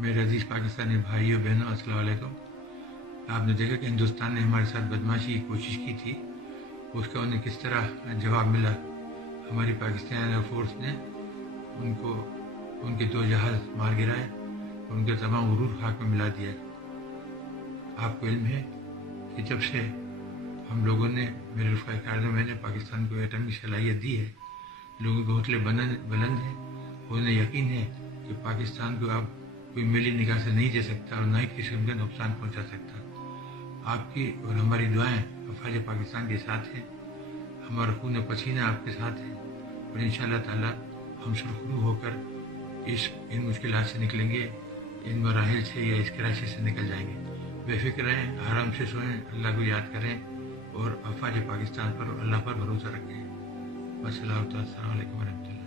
मेरे अजीज़ पाकिस्तानी भाइयों बहनों, अस्सलाम वालेकुम। आपने देखा कि हिंदुस्तान ने हमारे साथ बदमाशी की कोशिश की थी, उसका उन्हें किस तरह जवाब मिला। हमारी पाकिस्तान एयरफोर्स ने उनको उनके 2 जहाज़ मार गिराए, उनके तमाम उरूर खाक में मिला दिया। आपको इल्म है कि जब से हम लोगों ने, मेरे रफ़ाए क़यादत मैंने पाकिस्तान को एटमी सलाहियत दी है, लोगों के हौसले बुलंद हैं, उन्हें यकीन है कि पाकिस्तान को अब कोई मेली निगाह से नहीं दे सकता और न ही किसी का नुकसान पहुंचा सकता। आपकी और हमारी दुआएं अफवाज पाकिस्तान के साथ हैं, हमारा खून पसीना आपके साथ है और इंशाअल्लाह ताला हम सुरखरू होकर इन मुश्किलात से निकलेंगे, इन मराहिल से या इस क्राइसिस से निकल जाएंगे। बेफिक्र रहें, आराम से सोएं, अल्लाह को याद करें और अफवाज पाकिस्तान पर, अल्लाह पर भरोसा रखें। अस्सलाम वालेकुम।